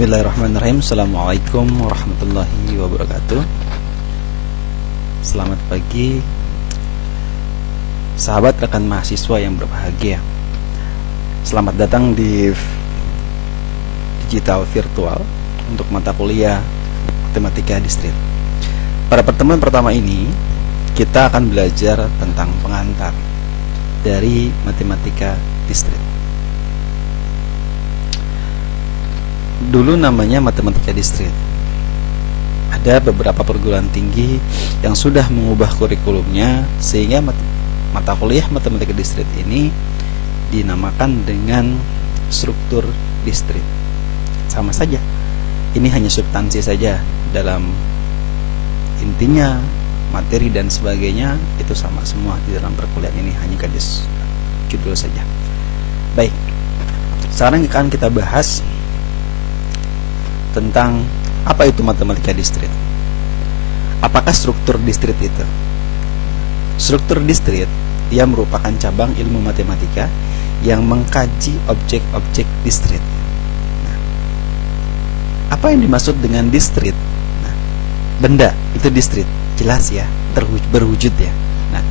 Bismillahirrahmanirrahim. Assalamualaikum warahmatullahi wabarakatuh. Selamat pagi sahabat rekan mahasiswa yang berbahagia. Selamat datang di digital virtual untuk mata kuliah matematika distrit. Pada pertemuan pertama ini kita akan belajar tentang pengantar dari matematika distrit. Dulu namanya matematika distrit. Ada beberapa perguruan tinggi yang sudah mengubah kurikulumnya sehingga mata kuliah matematika distrit ini dinamakan dengan struktur distrit. Sama saja, ini hanya substansi saja. Dalam intinya, materi dan sebagainya itu sama semua di dalam perkuliahan ini, hanya gadis judul saja. Baik, sekarang akan kita bahas tentang apa itu matematika distrit. Apakah struktur distrit itu? Struktur distrit ia merupakan cabang ilmu matematika yang mengkaji objek-objek distrit. Nah, apa yang dimaksud dengan distrit? Nah, benda itu distrit, jelas ya, berwujud ya. Nah,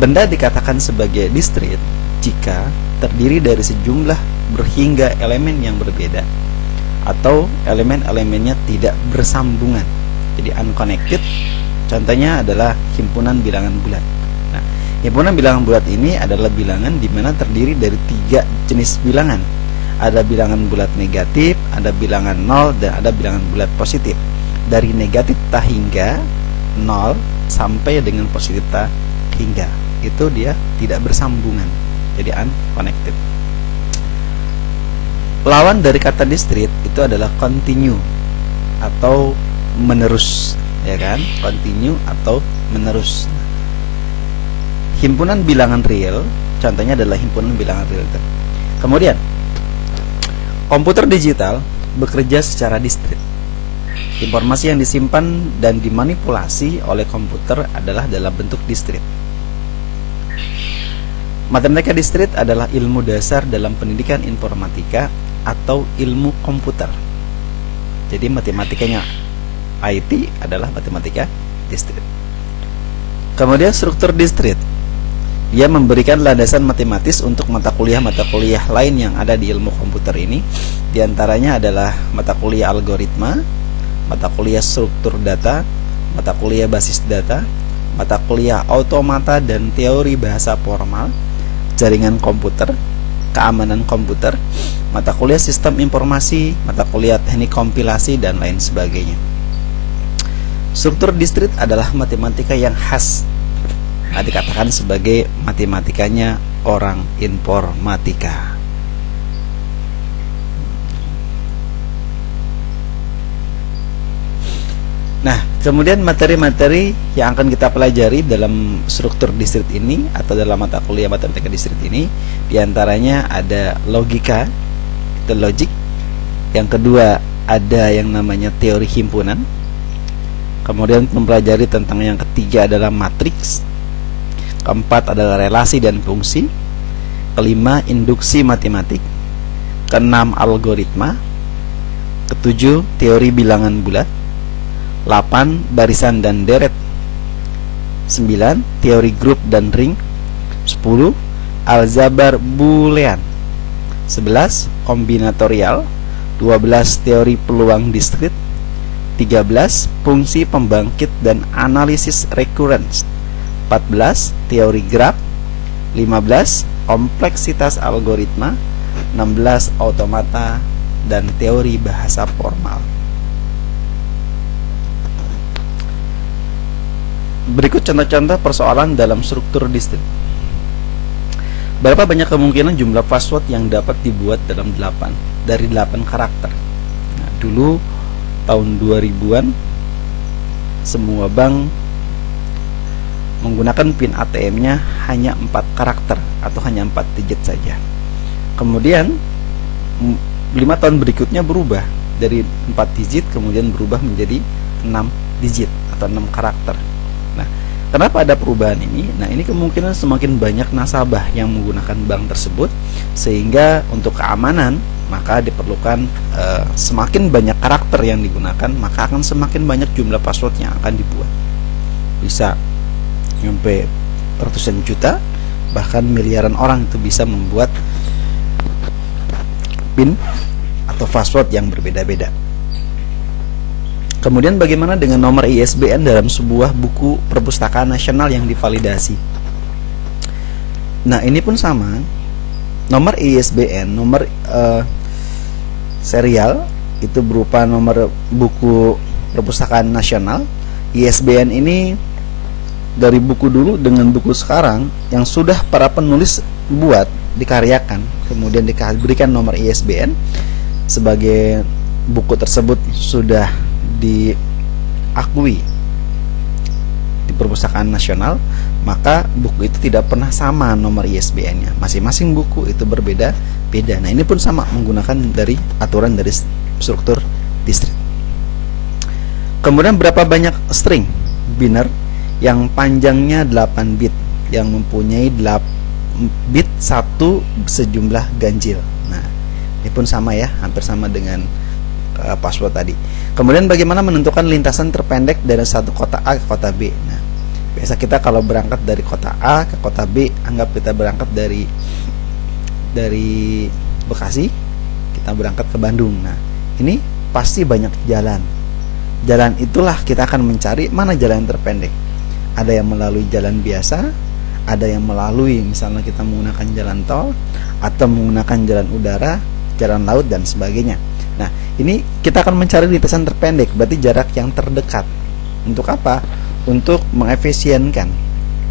benda dikatakan sebagai distrit jika terdiri dari sejumlah berhingga elemen yang berbeda atau elemen-elemennya tidak bersambungan, jadi unconnected. Contohnya adalah himpunan bilangan bulat. Nah, himpunan bilangan bulat ini adalah bilangan di mana terdiri dari 3 jenis bilangan. Ada bilangan bulat negatif, ada bilangan 0, dan ada bilangan bulat positif. Dari negatif ta hingga 0 sampai dengan positif ta hingga, itu dia tidak bersambungan, jadi unconnected. Lawan dari kata distrit itu adalah continue atau menerus, ya kan? Continue atau menerus. Himpunan bilangan real, contohnya adalah himpunan bilangan real. Kemudian, komputer digital bekerja secara distrit. Informasi yang disimpan dan dimanipulasi oleh komputer adalah dalam bentuk distrit. Matematika distrit adalah ilmu dasar dalam pendidikan informatika atau ilmu komputer. Jadi matematikanya IT adalah matematika distrit. Kemudian struktur distrit, dia memberikan landasan matematis untuk mata kuliah lain yang ada di ilmu komputer ini. Di antaranya adalah mata kuliah algoritma, mata kuliah struktur data, mata kuliah basis data, mata kuliah automata dan teori bahasa formal, jaringan komputer, keamanan komputer, mata kuliah sistem informasi, mata kuliah teknik kompilasi, dan lain sebagainya. Struktur distrit adalah matematika yang khas. Nah, dikatakan sebagai matematikanya orang informatika. Nah, kemudian materi-materi yang akan kita pelajari dalam struktur distrit ini atau dalam mata kuliah matematika distrit ini, diantaranya ada logika, itu logic. Yang kedua ada yang namanya teori himpunan. Kemudian mempelajari tentang yang ketiga adalah matriks. Keempat adalah relasi dan fungsi. Kelima induksi matematik. Keenam algoritma. Ketujuh teori bilangan bulat. 8 barisan dan deret. 9 teori grup dan ring. 10 aljabar boolean. 11 kombinatorial. 12 teori peluang distrit. 13 fungsi pembangkit dan analisis recurrence. 14 teori graf. 15 kompleksitas algoritma. 16 automata dan teori bahasa formal. Berikut contoh-contoh persoalan dalam struktur distrit. Berapa banyak kemungkinan jumlah password yang dapat dibuat dalam 8 karakter? Nah, dulu tahun 2000-an semua bank menggunakan PIN ATM-nya hanya 4 karakter atau hanya 4 digit saja. Kemudian 5 tahun berikutnya berubah dari 4 digit kemudian berubah menjadi 6 digit atau 6 karakter. Nah, kenapa ada perubahan ini? Nah, ini kemungkinan semakin banyak nasabah yang menggunakan bank tersebut, sehingga untuk keamanan maka diperlukan semakin banyak karakter yang digunakan, maka akan semakin banyak jumlah password yang akan dibuat. Bisa sampai ratusan juta, bahkan miliaran orang itu bisa membuat PIN atau password yang berbeda-beda. Kemudian bagaimana dengan nomor ISBN dalam sebuah buku perpustakaan nasional yang divalidasi? Nah, ini pun sama. Nomor ISBN, nomor serial itu berupa nomor buku perpustakaan nasional. ISBN ini dari buku dulu dengan buku sekarang yang sudah para penulis buat, dikaryakan, kemudian diberikan nomor ISBN sebagai buku tersebut sudah diakui di perpustakaan nasional, maka buku itu tidak pernah sama nomor ISBN-nya. Masing-masing buku itu berbeda-beda. Nah, ini pun sama menggunakan dari aturan dari struktur distrik. Kemudian berapa banyak string biner yang panjangnya 8 bit yang mempunyai 8 bit satu sejumlah ganjil. Nah, ini pun sama ya, hampir sama dengan password tadi. Kemudian bagaimana menentukan lintasan terpendek dari satu kota A ke kota B? Nah, biasa kita kalau berangkat dari kota A ke kota B, anggap kita berangkat dari Bekasi, kita berangkat ke Bandung. Nah, ini pasti banyak jalan. Jalan itulah kita akan mencari mana jalan yang terpendek. Ada yang melalui jalan biasa, ada yang melalui misalnya kita menggunakan jalan tol, atau menggunakan jalan udara, jalan laut, dan sebagainya. Nah, ini kita akan mencari lintasan terpendek, berarti jarak yang terdekat. Untuk apa? Untuk mengefisienkan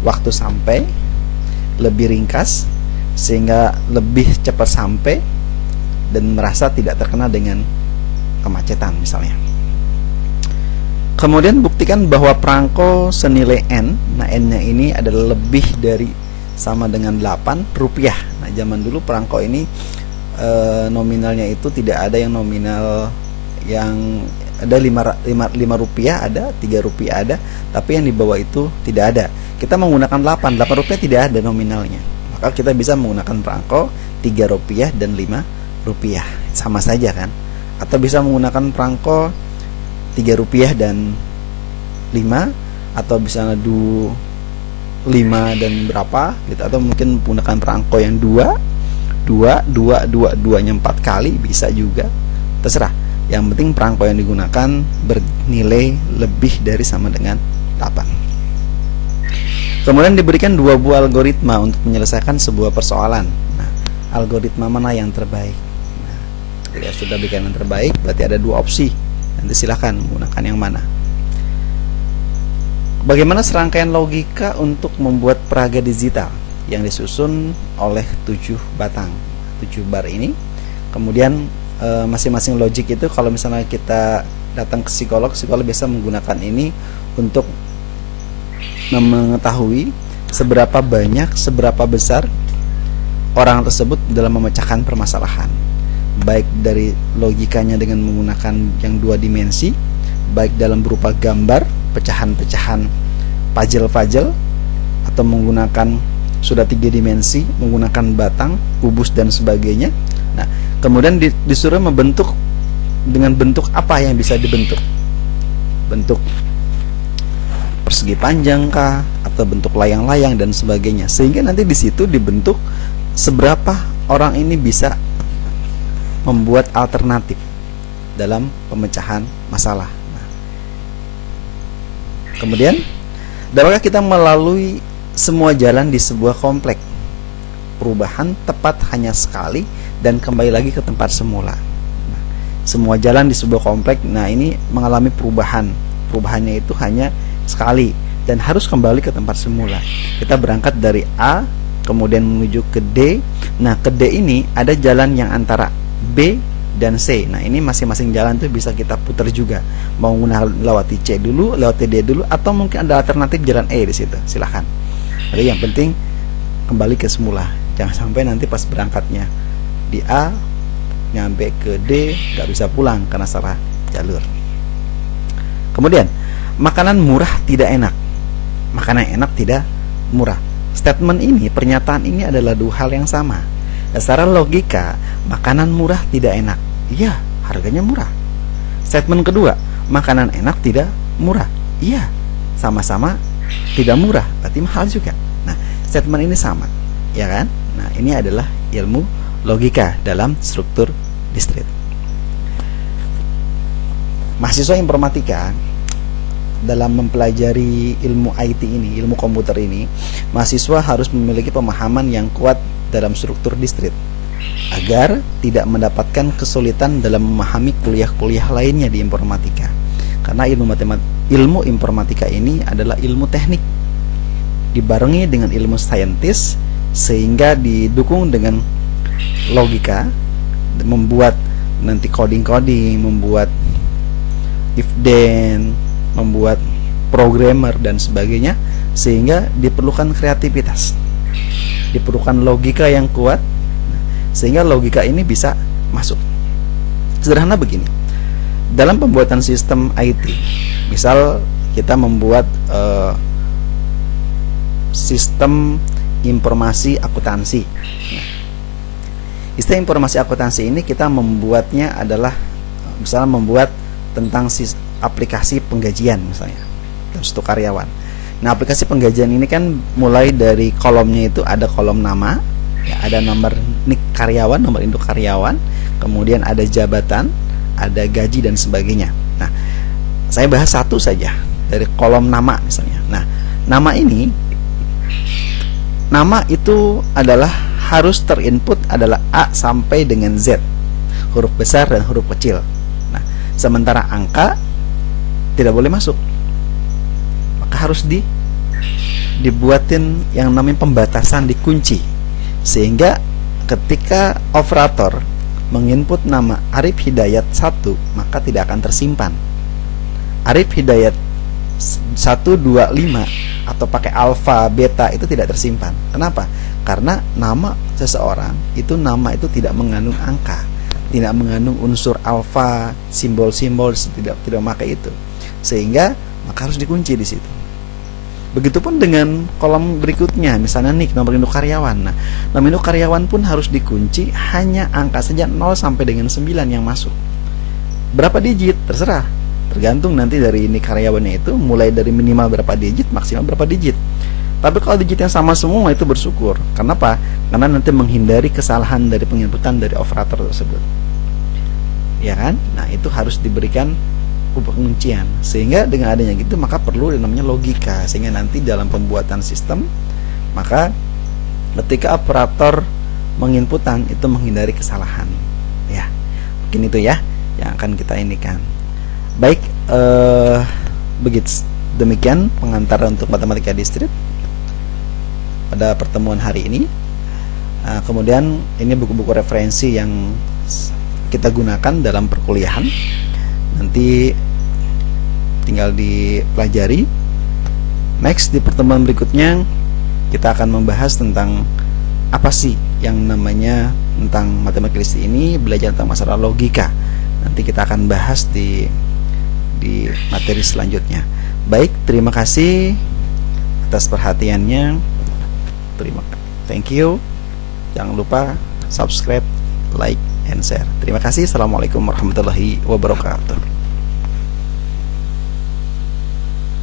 waktu sampai, lebih ringkas, sehingga lebih cepat sampai dan merasa tidak terkena dengan kemacetan misalnya. Kemudian buktikan bahwa perangko senilai N, nah N-nya ini adalah lebih dari sama dengan 8 rupiah. Nah, zaman dulu perangko ini nominalnya itu tidak ada yang nominal, yang ada 5 rupiah ada, 3 rupiah ada, tapi yang di bawah itu tidak ada. Kita menggunakan 8 rupiah tidak ada nominalnya, maka kita bisa menggunakan perangko 3 rupiah dan 5 rupiah, sama saja kan. Atau bisa menggunakan perangko 3 rupiah dan 5, atau bisa 5 dan berapa gitu, atau mungkin menggunakan perangko yang 2 nya 4 kali bisa juga, terserah. Yang penting perangko yang digunakan bernilai lebih dari sama dengan 8. Kemudian diberikan 2 buah algoritma untuk menyelesaikan sebuah persoalan. Nah, algoritma mana yang terbaik? Nah, ketika sudah berikan yang terbaik, berarti ada 2 opsi. Nanti silahkan menggunakan yang mana. Bagaimana serangkaian logika untuk membuat peraga digital yang disusun oleh 7 batang, 7 bar ini. Kemudian masing-masing logik itu, kalau misalnya kita datang ke psikolog biasa menggunakan ini untuk mengetahui seberapa banyak, seberapa besar orang tersebut dalam memecahkan permasalahan, baik dari logikanya dengan menggunakan yang 2 dimensi, baik dalam berupa gambar, pecahan-pecahan puzzle, atau menggunakan sudah 3 dimensi, menggunakan batang, kubus, dan sebagainya. Nah, kemudian disuruh membentuk dengan bentuk apa yang bisa dibentuk, bentuk persegi panjang kah, atau bentuk layang-layang dan sebagainya, sehingga nanti di situ dibentuk seberapa orang ini bisa membuat alternatif dalam pemecahan masalah. Nah, kemudian dapatkah kita melalui semua jalan di sebuah komplek? Perubahan tepat hanya sekali dan kembali lagi ke tempat semula. Nah, semua jalan di sebuah komplek, nah ini mengalami perubahan. Perubahannya itu hanya sekali dan harus kembali ke tempat semula. Kita berangkat dari A, kemudian menuju ke D. Nah, ke D ini ada jalan yang antara B dan C. Nah, ini masing-masing jalan tuh bisa kita putar juga. Mau lewati C dulu, lewati D dulu, atau mungkin ada alternatif jalan E di situ. Silahkan. Jadi yang penting kembali ke semula. Jangan sampai nanti pas berangkatnya di A nyampe ke D nggak bisa pulang karena salah jalur. Kemudian makanan murah tidak enak, makanan enak tidak murah. Statement ini, pernyataan ini adalah 2 hal yang sama. Secara logika, makanan murah tidak enak. Iya, harganya murah. Statement kedua, makanan enak tidak murah. Iya, sama-sama tidak murah, berarti mahal juga. Nah, statement ini sama, ya kan? Nah, ini adalah ilmu logika dalam struktur distrit. Mahasiswa informatika dalam mempelajari ilmu IT ini, ilmu komputer ini, mahasiswa harus memiliki pemahaman yang kuat dalam struktur distrit agar tidak mendapatkan kesulitan dalam memahami kuliah-kuliah lainnya di informatika. Karena ilmu informatika ini adalah ilmu teknik dibarengi dengan ilmu saintis, sehingga didukung dengan logika, membuat nanti coding-coding, membuat if then, membuat programmer dan sebagainya, sehingga diperlukan kreativitas, diperlukan logika yang kuat, sehingga logika ini bisa masuk. Sederhana begini, dalam pembuatan sistem IT, misal kita membuat sistem informasi akuntansi. Istilah informasi akuntansi ini kita membuatnya adalah misalnya membuat tentang aplikasi penggajian misalnya untuk karyawan. Nah, aplikasi penggajian ini kan mulai dari kolomnya itu ada kolom nama, ya, ada nomor NIK karyawan, nomor induk karyawan, kemudian ada jabatan, ada gaji dan sebagainya. Nah, saya bahas satu saja dari kolom nama misalnya. Nah, nama itu adalah harus terinput adalah A sampai dengan Z, huruf besar dan huruf kecil. Nah, sementara angka tidak boleh masuk, maka harus dibuatin yang namanya pembatasan, dikunci, sehingga ketika operator menginput nama Arif Hidayat 1, maka tidak akan tersimpan. Arif Hidayat 125 atau pakai alfa, beta itu tidak tersimpan. Kenapa? Karena nama seseorang itu, nama itu tidak mengandung angka, tidak mengandung unsur alfa, simbol-simbol, tidak memakai itu. Sehingga maka harus dikunci di situ. Begitupun dengan kolom berikutnya, misalnya NIK, nomor induk karyawan. Nah, nomor induk karyawan pun harus dikunci, hanya angka saja 0 sampai dengan 9 yang masuk. Berapa digit? Terserah. Tergantung nanti dari ini karyawannya itu, mulai dari minimal berapa digit, maksimal berapa digit. Tapi kalau digitnya sama semua itu bersyukur. Kenapa? Karena nanti menghindari kesalahan dari penginputan dari operator tersebut. Ya kan? Nah, itu harus diberikan penguncian. Sehingga dengan adanya gitu, maka perlu yang namanya logika, sehingga nanti dalam pembuatan sistem, maka ketika operator menginputan itu menghindari kesalahan. Ya, mungkin itu ya yang akan kita inikan. Baik, begitu demikian pengantar untuk matematika distrit pada pertemuan hari ini. Kemudian ini buku-buku referensi yang kita gunakan dalam perkuliahan. Nanti tinggal dipelajari. Next, di pertemuan berikutnya kita akan membahas tentang apa sih yang namanya tentang matematika distrit ini, belajar tentang masalah logika. Nanti kita akan bahas di materi selanjutnya. Baik, terima kasih atas perhatiannya. Thank you. Jangan lupa subscribe, like, and share. Terima kasih. Assalamualaikum warahmatullahi wabarakatuh.